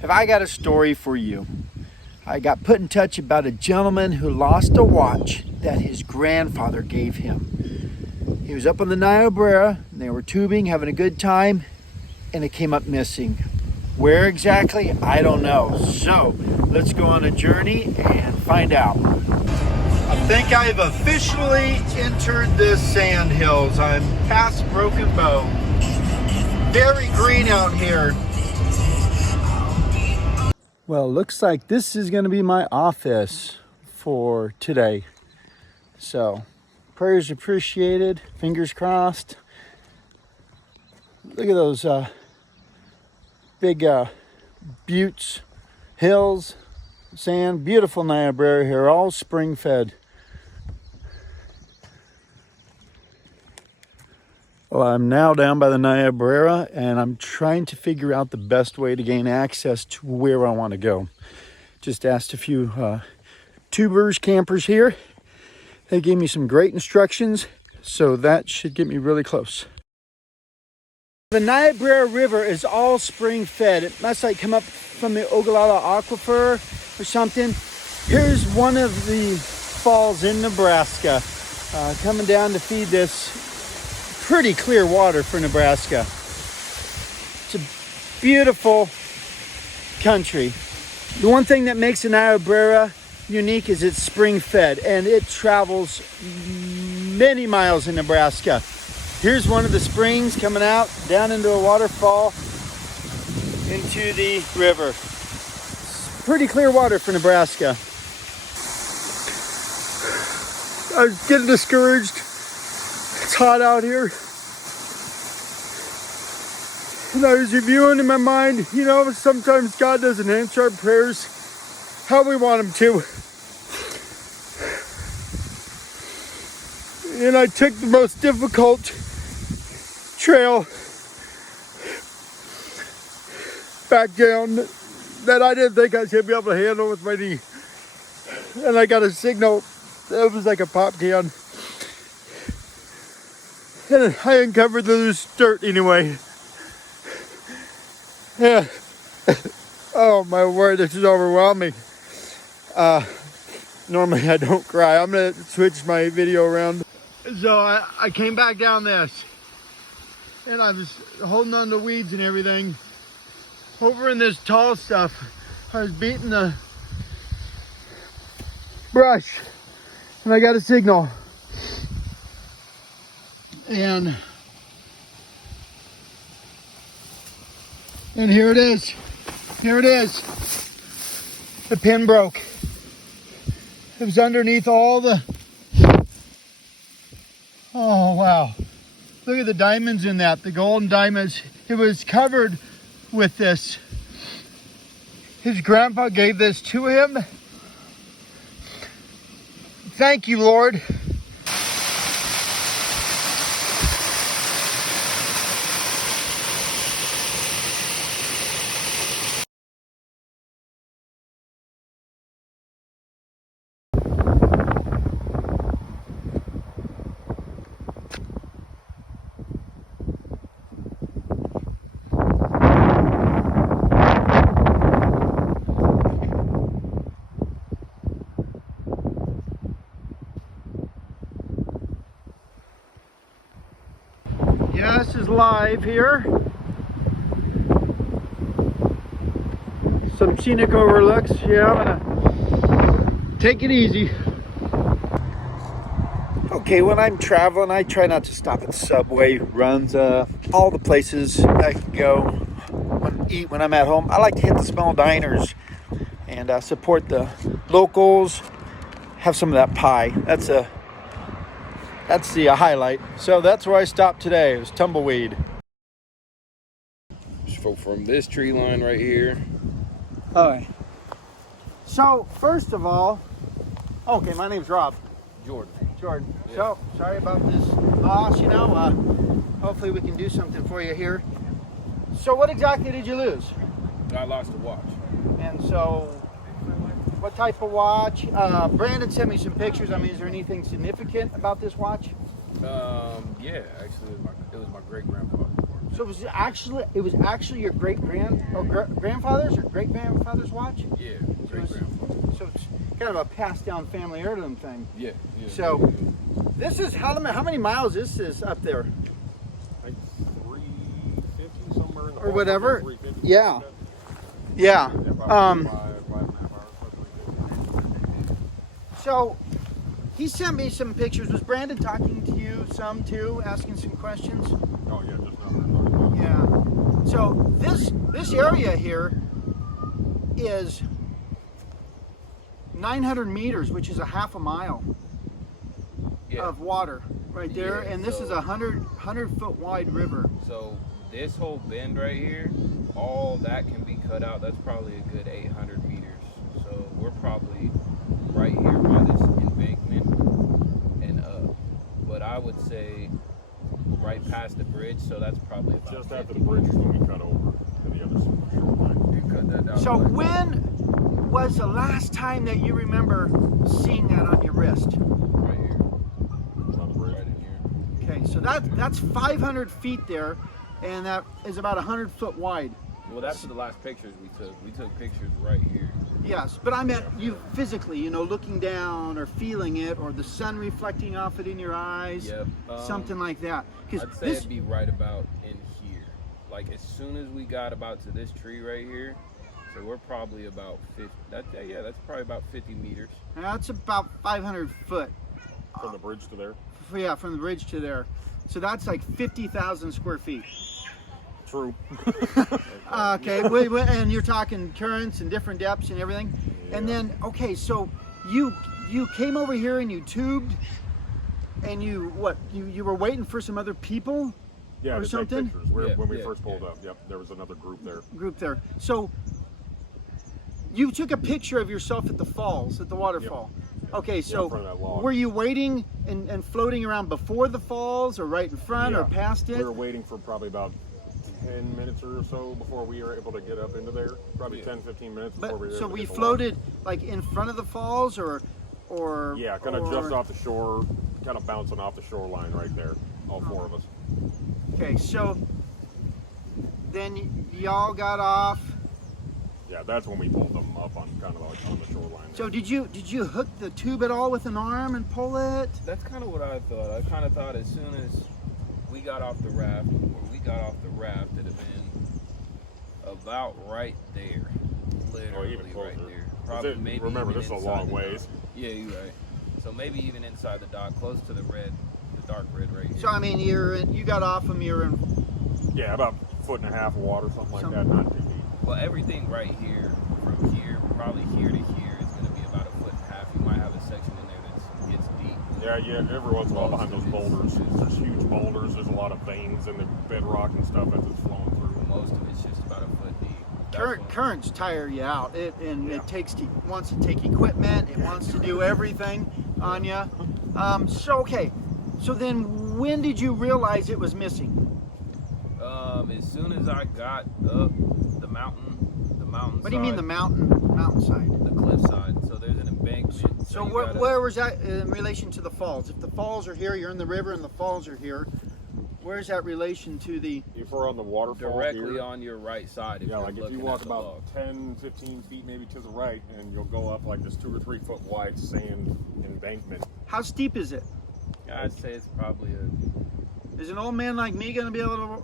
have I got a story for you. I got put in touch about a gentleman who lost a watch that his grandfather gave him. He was up on the Niobrara, and they were tubing, having a good time, and it came up missing. Where exactly? I don't know. So let's go on a journey and find out. I think I've officially entered the sand hills. I'm past Broken Bow. Very green out here. Well, looks like this is going to be my office for today. So, prayers appreciated, fingers crossed. Look at those big buttes, hills, sand, beautiful Niobrara here, all spring fed. Well, I'm now down by the Niobrara, and I'm trying to figure out the best way to gain access to where I want to go. Just asked a few tubers, campers here. They gave me some great instructions, so that should get me really close. The Niobrara River is all spring fed. It must like come up from the Ogallala Aquifer or something. Here's one of the falls in Nebraska coming down to feed this pretty clear water for Nebraska. It's a beautiful country. The one thing that makes the Niobrara unique is it's spring fed, and it travels many miles in Nebraska. Here's one of the springs coming out down into a waterfall into the river. It's pretty clear water for Nebraska. I was getting discouraged. It's hot out here. And I was reviewing in my mind, you know, sometimes God doesn't answer our prayers how we want him to. And I took the most difficult trail back down that I didn't think I was going to be able to handle with my knee. And I got a signal that was like a pop can. And I uncovered the loose dirt anyway. Yeah. Oh my word, this is overwhelming. Normally I don't cry. I'm gonna switch my video around. So I came back down this, and I was holding on to weeds and everything. Over in this tall stuff, I was beating the brush, and I got a signal. And here it is. Here it is. The pin broke. It was underneath all the... Oh, wow. Look at the diamonds in that, the golden diamonds. It was covered with this. His grandpa gave this to him. Thank you, Lord. Yeah, this is live here. Some scenic overlooks. Yeah, I'm gonna take it easy. Okay, when I'm traveling, I try not to stop at Subway, runs, all the places I can go eat when I'm at home. I like to hit the small diners and support the locals. Have some of that pie. That's the highlight. So that's where I stopped today. It was Tumbleweed. So from this tree line right here. All right. So first of all, okay, my name's Rob. Jordan. Yeah. So sorry about this loss. You know, hopefully we can do something for you here. So what exactly did you lose? I lost a watch. And so, what type of watch? Brandon sent me some pictures. I mean, is there anything significant about this watch? Yeah, actually, it was my great grandfather. So it was actually your grandfather's or great grandfather's watch. Yeah, great grandfather. So it's kind of a passed down family heirloom thing. Yeah. So this is how many miles is this up there? Like 350 somewhere in the Or whatever. 350. Yeah. Yeah, Yeah. probably 5.5 hours. 350. So he sent me some pictures. Was Brandon talking to you some too, asking some questions? Oh yeah, just now. Yeah. So this area here is 900 meters, which is a half a mile Yeah. of water right there, Yeah, and this is so- a 100-foot wide river. So this whole bend right here, all that can be cut out. That's probably a good 800 meters. So we're probably right here by this embankment and up. But I would say right past the bridge. So that's probably about Just after 50 the bridge is when we cut over to the other shoreline. You cut that down. So like when was the last time that you remember seeing that on your wrist? right here, On the bridge. right in here. Okay, so that's 500 feet there, and that is about 100-foot wide. Well, that's the last pictures we took. We took pictures right here. Yes, but I meant you physically, looking down or feeling it, or the sun reflecting off it in your eyes, Yep. something like that. Because I'd say this, it'd be right about in here. Like as soon as we got about to this tree right here, so we're probably about 50. That's probably about 50 meters. that's about 500 foot. From the bridge to there. Yeah, from the bridge to there. So that's like 50,000 square feet. True. Okay, and you're talking currents and different depths and everything. And Yeah. then, okay, so you came over here and you tubed, and you were waiting for some other people Yeah, or to something? take pictures. Yeah, When we yeah, first pulled yeah. up, yep, there was another group there. group there. So you took a picture of yourself at the falls, at the waterfall. Okay, so in front of that log. were you waiting and floating around before the falls, or right in front, or Yeah. past it? We were waiting for probably about 10 minutes or so before we were able to get up into there. Probably Yeah. 10, 15 minutes before But we were so able to we get the floated like in front of the falls, or Yeah, kind of or- just off the shore, kind of bouncing off the shoreline right there, all four of us. Okay, so then y'all got off. Yeah, that's when we pulled them up on kind of like on the shoreline. So did you hook the tube at all with an arm and pull it? That's kind of what I thought. I kind of thought as soon as we got off the raft, it'd have been about right there, literally even closer. right there. 'Cause Probably it- maybe remember, even this is a inside long the ways. dock. Yeah, you're right. So maybe even inside the dock, close to the dark red right here. So I mean, you got off them. You're in. Yeah, about a foot and a half of water, something like Something. that, not too deep. Well, everything right here, from here, probably here to here, is going to be about a foot and a half. You might have a section in there that gets deep. Yeah, every once in a while behind those Most of boulders, it is- there's huge boulders, there's a lot of veins in the bedrock and stuff as it's flowing through. Most of it's just about a foot deep. That's Current, when- currents tire you out. It Yeah. wants to take equipment. It wants to do everything on you. So okay, so then when did you realize it was missing? As soon as I got up the mountain. What do you mean the mountainside? The cliffside. So there's an embankment. So you where, gotta- where was that in relation to the falls? If the falls are here, you're in the river, and the falls are here. Where's that relation to the? If we're on the waterfall directly here, on your right side? If yeah, you're like if you looking walk at the about log. 10, 15 feet maybe to the right, and you'll go up like this 2 or 3 foot wide sand embankment. How steep is it? I'd say it's probably Is an old man like me going to be able to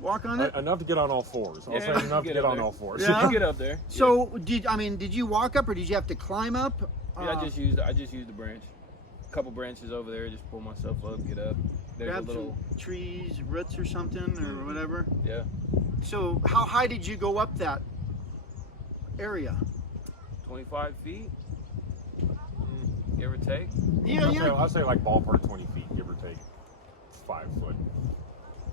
walk on it? Enough to get on all fours. I'll Yeah, say you enough to get get up on there. all fours. Yeah. get up there. So did you walk up, or did you have to climb up? Yeah, I just used the branch. A couple branches over there. Just pull myself up, get up. There's grab a little some trees, roots, or something, or whatever. yeah. So how high did you go up that area? 25 feet, give or take. Yeah, I'll say like ballpark 20 feet, give or take 5 foot,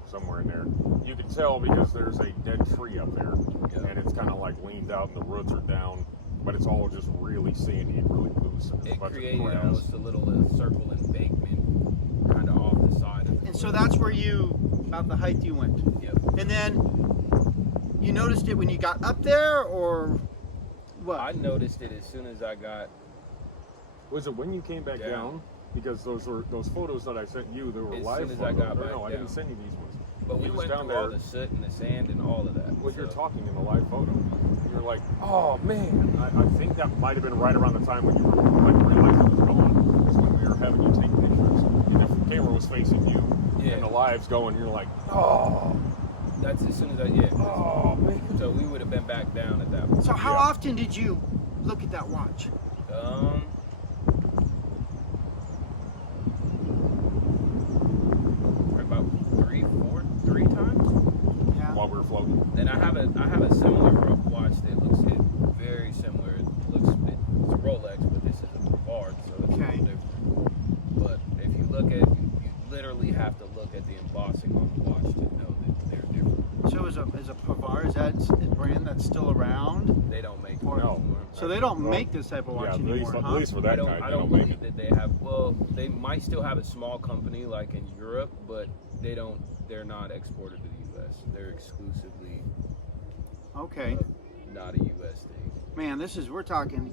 somewhere in there. You can tell because there's a dead tree up there, Yeah. and it's kind of like leaned out, and the roots are down, but it's all just really sandy and really loose. And there's a It bunch of created grass. almost a little circle embankment, kind of off the side of the And so cliff. that's where about the height you went. Yep. And then you noticed it when you got up there, or what? I noticed it as soon as I got. Was it when you came back Down. down? Because those photos that I sent you, they were As live soon as I photos. got Or back no, I down. didn't send you these ones. But we he was went down through all there. the soot and the sand and all of that. Well, you're so- talking in the live photo. You're like, oh man. I think that might have been right around the time when you were like realizing it was gone. Is when we were having you take pictures, and if the camera was facing you, Yeah. and the live's going, you're like, oh, That's as soon as I, yeah. oh man. So we would have been back down at that point. So how Yeah. often did you look at that watch? About three times. Yeah. While we were floating. And I have a similar watch that looks very similar. It's a Rolex, but this is a Brevard, so it's a Okay. little different. But if you look at, you literally have to look at the embossing on the watch to know that they're different. So is a Pavar, is that a brand that's still around? They don't make them Or- anymore. So they don't Well, make this type of watch Yeah, at anymore, least, huh? at least for that kind, I they don't don't make believe it. that they have. Well, they might still have a small company like in Europe, but they don't. They're not exported to the U.S. They're exclusively Okay. not a U.S. thing. Man, we're talking,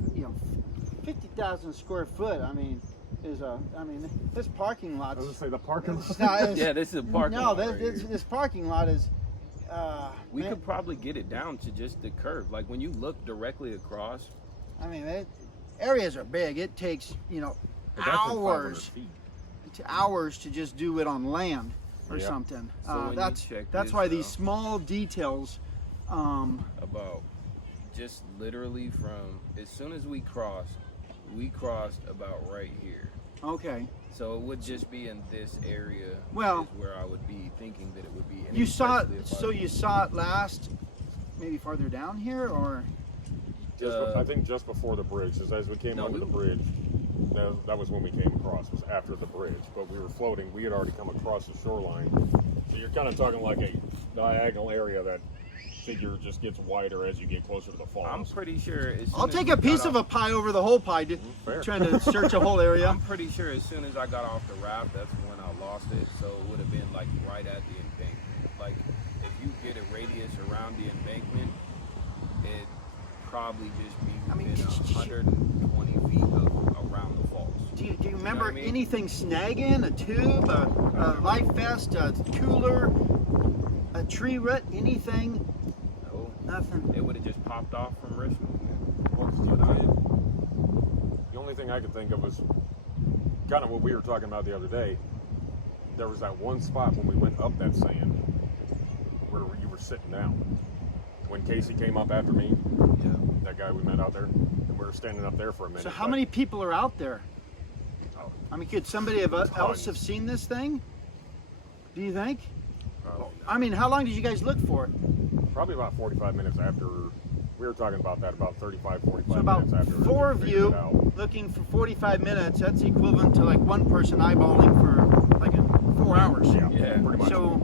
50,000 square foot. I mean, this parking I lot. was gonna say the parking lot. Yeah, this is a parking No, lot. right here. this parking lot is. We man, could probably get it down to just the curve. Like when you look directly across, I mean, areas are big. It takes But that's at 500 hours feet. to just do it on land or Yeah. something. So when you That's check that's this why these out- small details. about just literally from as soon as we crossed about right here. Okay. So it would just be in this area Well- is where I would be thinking that it would be. And You saw it. especially if I- So you saw it last, maybe farther down here, or I think just before the bridge, as we came No, under the bridge, that was when we came across, was after the bridge. But we were floating, we had already come across the shoreline. So you're kind of talking like a diagonal area that figure just gets wider as you get closer to the falls. I'm pretty sure. As soon I'll as take we a piece got of a pie over the whole pie. Fair. Trying to search a whole area. I'm pretty sure as soon as I got off the raft, that's when I lost it. So it would have been like right at the embankment. Like if you get a radius around the embankment, it probably just be I mean, within 120 feet of around the falls. Do you remember what I mean? anything snagging? A tube, a life vest, a cooler, a tree root, anything? No, Nothing. it would have just popped off from wrist movement. The only thing I could think of was kind of what we were talking about the other day. There was that one spot when we went up that sand where you were sitting down. When Casey came up after me, Yeah. that guy we met out there, and we were standing up there for a minute. So how but- many people are out there? Oh, I mean, could somebody else Tons. have seen this thing? Do you think? oh, I mean, how long did you guys look for it? probably about 45 minutes after. We were talking about that, about 35, 45 So about minutes after. four we of figured you it out. looking for 45 minutes. That's equivalent to like one person eyeballing for like 4 hours. Yeah, Yeah. pretty much. So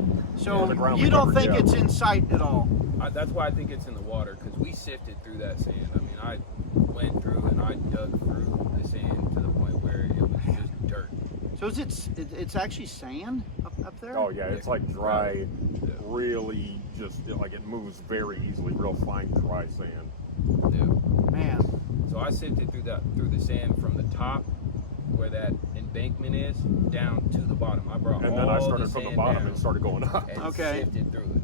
On the ground you we don't covered, think yeah. it's in sight at all? That's why I think it's in the water because we sifted through that sand. I mean, I went through and I dug through the sand to the point where it was just dirt. So it's actually sand up there? Oh yeah, it's like dry, Yeah. really just like it moves very easily, real fine dry sand. Yeah. Man. So I sifted through the sand from the top where that embankment is down to the bottom. I brought And all then I started the from the sand bottom down and started going up. and Okay. sifted through it.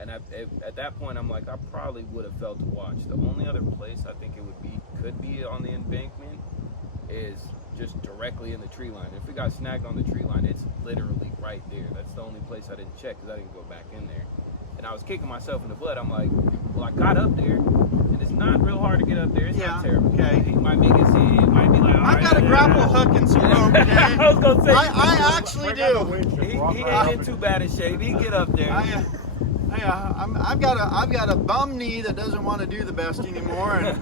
And at that point, I'm like, I probably would have felt a watch. The only other place I think it could be on the embankment is just directly in the tree line. If we got snagged on the tree line, it's literally right there. That's the only place I didn't check because I didn't go back in there. And I was kicking myself in the butt. I'm like, well, I got up there, and it's not real hard to get up there. It's Yeah, not terrible. okay. He might make it see. It might be like, I've got a grapple hook and some rope, okay? I was gonna say, I actually Bring out the do. winch and he rock ain't right in up too and- bad a shape. He can get up there. I've got a bum knee that doesn't want to do the best anymore,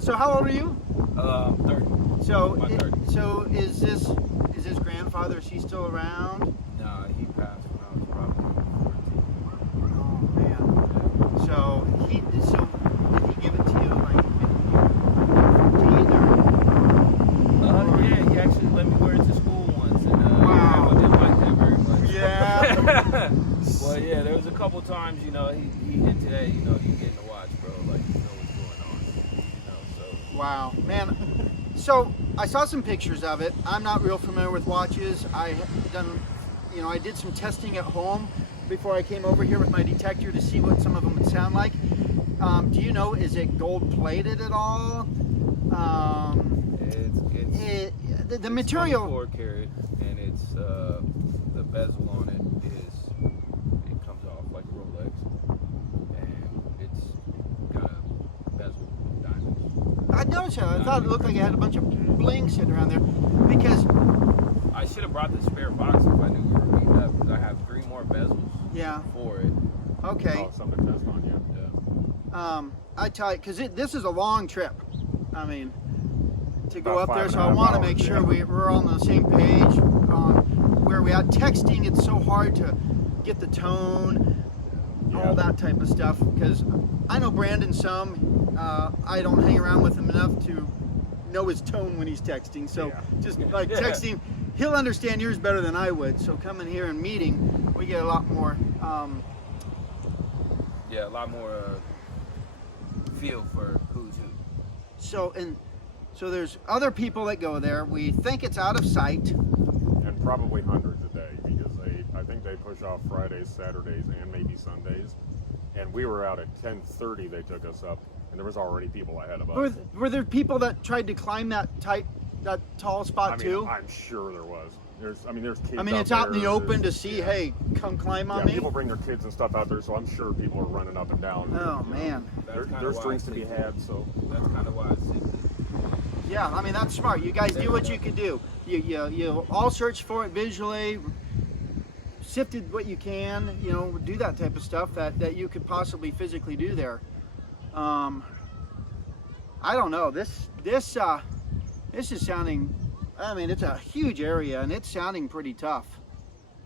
so how old are you? 30. So My 30. so is his grandfather? Is he still around? Nah, he passed when I was probably 14. Oh man. So did he give it to you like when you were 14 or? Yeah, he actually let me wear it to school once, and Wow. I didn't like that very much. Yeah. Well, yeah, there was a couple times, he hinted, hey, you getting to watch, bro, like, you know what's going on, so. Wow, man. So I saw some pictures of it. I'm not real familiar with watches. I have done you know, I did some testing at home before I came over here with my detector to see what some of them would sound like. Do you know, is it gold plated at all? The material. 24 karat, and it's the bezel on it comes off like a Rolex, and it's got a bezel diamonds. I noticed that. I thought it looked like it had a bunch of bling sitting around there because. I should have brought the spare box if I knew we were meeting up, because I have 3 more bezels for it. Okay. Oh, something to test on, yeah. I tell you, because this is a long trip. I mean, to go About up there, 5.5 so I want to hours, make sure yeah. we're on the same page on where we are. Texting, it's so hard to get the tone, all that type of stuff, because I know Brandon some. I don't hang around with him enough to know his tone when he's texting. So just like texting, he'll understand yours better than I would. So coming here and meeting, we get a lot more. A lot more feel for who's who. So there's other people that go there. We think it's out of sight. And probably hundreds a day, because I think they push off Fridays, Saturdays, and maybe Sundays. And we were out at 10:30. They took us up, and there was already people ahead of us. Were there people that tried to climb that tall spot too? I'm sure there was. There's kids. I mean, it's out in the open to see. Hey, come climb on me. People bring their kids and stuff out there, so I'm sure people are running up and down. Oh man, there's drinks to be had, so that's kind of why I think that. Yeah, I mean that's smart. You guys do what you could do. You all search for it visually, sifted what you can. You know, do that type of stuff that you could possibly physically do there. I don't know. This is sounding. I mean, it's a huge area and it's sounding pretty tough.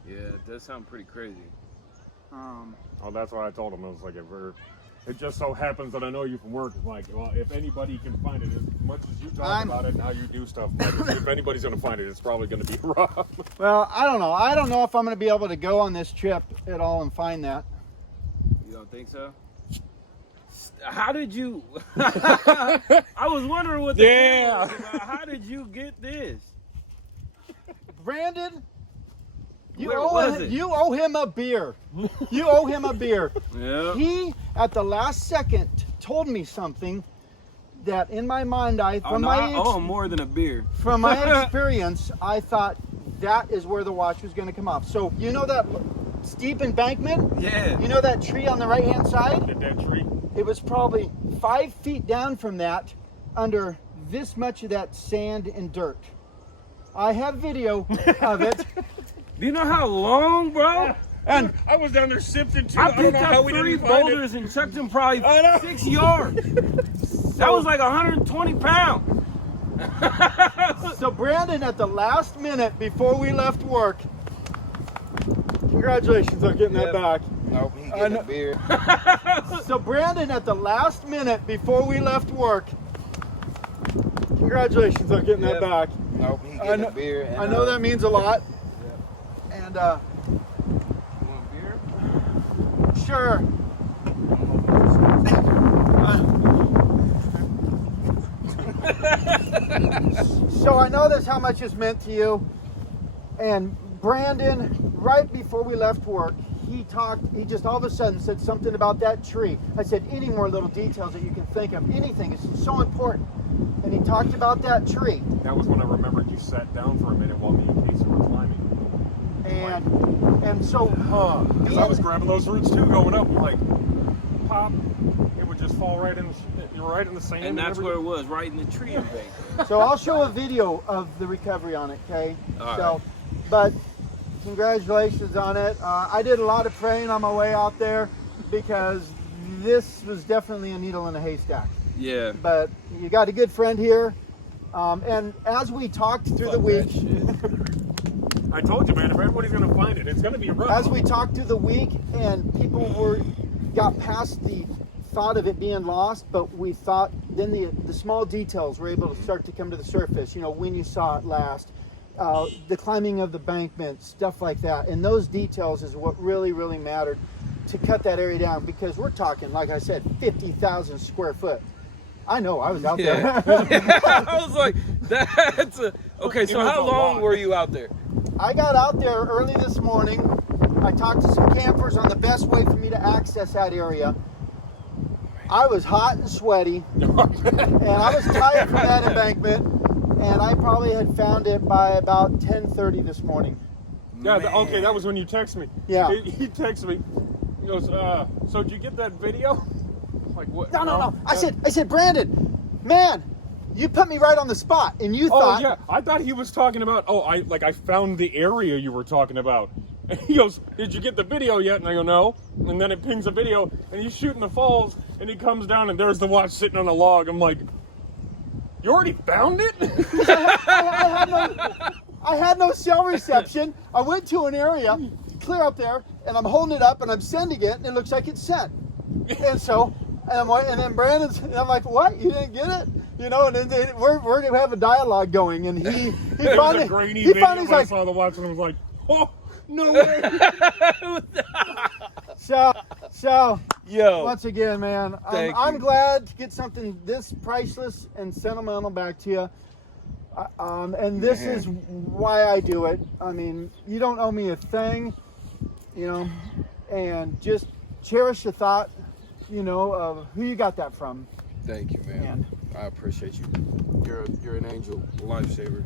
Yeah, it does sound pretty crazy. That's why I told him. I was like, it just so happens that I know you from work. It's like, well, if anybody can find it, as much as you talk about it and how you do stuff, but if anybody's going to find it, it's probably going to be Rob. Well, I don't know. I don't know if I'm going to be able to go on this trip at all and find that. You don't think so? How did you? I was wondering what the deal was about. How did you get this, Brandon? You Where owe was him, it? you owe him a beer. You owe him a beer. Yeah. He at the last second told me something that in my mind I owe him more than a beer. from my experience I thought that is where the watch was going to come off. So you know that steep embankment? Yeah. You know that tree on the right hand side? The dead tree. It was probably 5 feet down from that, under this much of that sand and dirt. I have video of it. Do you know how long, bro? And I was down there sifting too. I I don't picked know how up we 3 didn't find boulders it. and chucked them probably I know. 6 yards. That was like 120 pounds. so Brandon, at the last minute before we left work, congratulations on getting that back. Nope, he getting a beer. So Brandon, at the last minute before we left work, congratulations on getting that back. Nope, he getting a beer. I know that means a lot. And You want a beer? sure. So I know that's how much it's meant to you. And Brandon, right before we left work, he just all of a sudden said something about that tree. I said, any more little details that you can think of, anything, it's so important. And he talked about that tree. That was when I remembered you sat down for a minute while me and Casey were climbing. And so, Because I was grabbing those roots too, going up. I'm like, pop, it would just fall right in the sand. And that's where it everything. was, right in the tree embankment. so I'll show a video of the recovery on it, okay? All So, right. but congratulations on it. I did a lot of praying on my way out there because this was definitely a needle in a haystack. Yeah. But you got a good friend here. And as we talked through the week, I told you, man, if everybody's going to find it, it's going to be rough. as we talked through the week and people got past the thought of it being lost, but we thought then the small details were able to start to come to the surface. You know, when you saw it last, the climbing of the bankment, stuff like that. And those details is what really, really mattered to cut that area down, because we're talking, like I said, 50,000 square foot. I know, I was out there. I was like, that's a... Okay, so was how a long lot. were you out there? I got out there early this morning. I talked to some campers on the best way for me to access that area. I was hot and sweaty, and I was tired from that embankment, and I probably had found it by about 10:30 this morning. Yeah, okay, that was when you texted me. Yeah. He texted me. He goes, so did you get that video? Like what? No. I said, Brandon, man, you put me right on the spot, and you Oh thought, yeah, I thought he was talking about. Oh, I found the area you were talking about. And he goes, did you get the video yet? And I go, no. And then it pings a video, and he's shooting the falls, and he comes down, and there's the watch sitting on a log. I'm like, you already found it? I had no cell reception. I went to an area clear up there, and I'm holding it up, and I'm sending it, and it looks like it's sent. And so, and then Brandon's, and I'm like, what? You didn't get it? You know, and then we're gonna have a dialogue going, and he It was a grainy video, finally's but I like, saw the watch, and I was like, oh, no way. so. Yo, Once again, man, Thank I'm you. glad to get something this priceless and sentimental back to you. And this Man. is why I do it. I mean, you don't owe me a thing, you know, and just cherish the thought, you know, of who you got that from. thank you, man. Man. I appreciate you. You're an angel, lifesaver.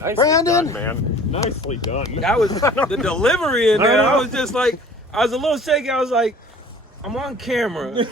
Nicely Brandon! done, man. Nicely done. That was the delivery in there. I know. I was just like, I was a little shaky. I was like, I'm on camera.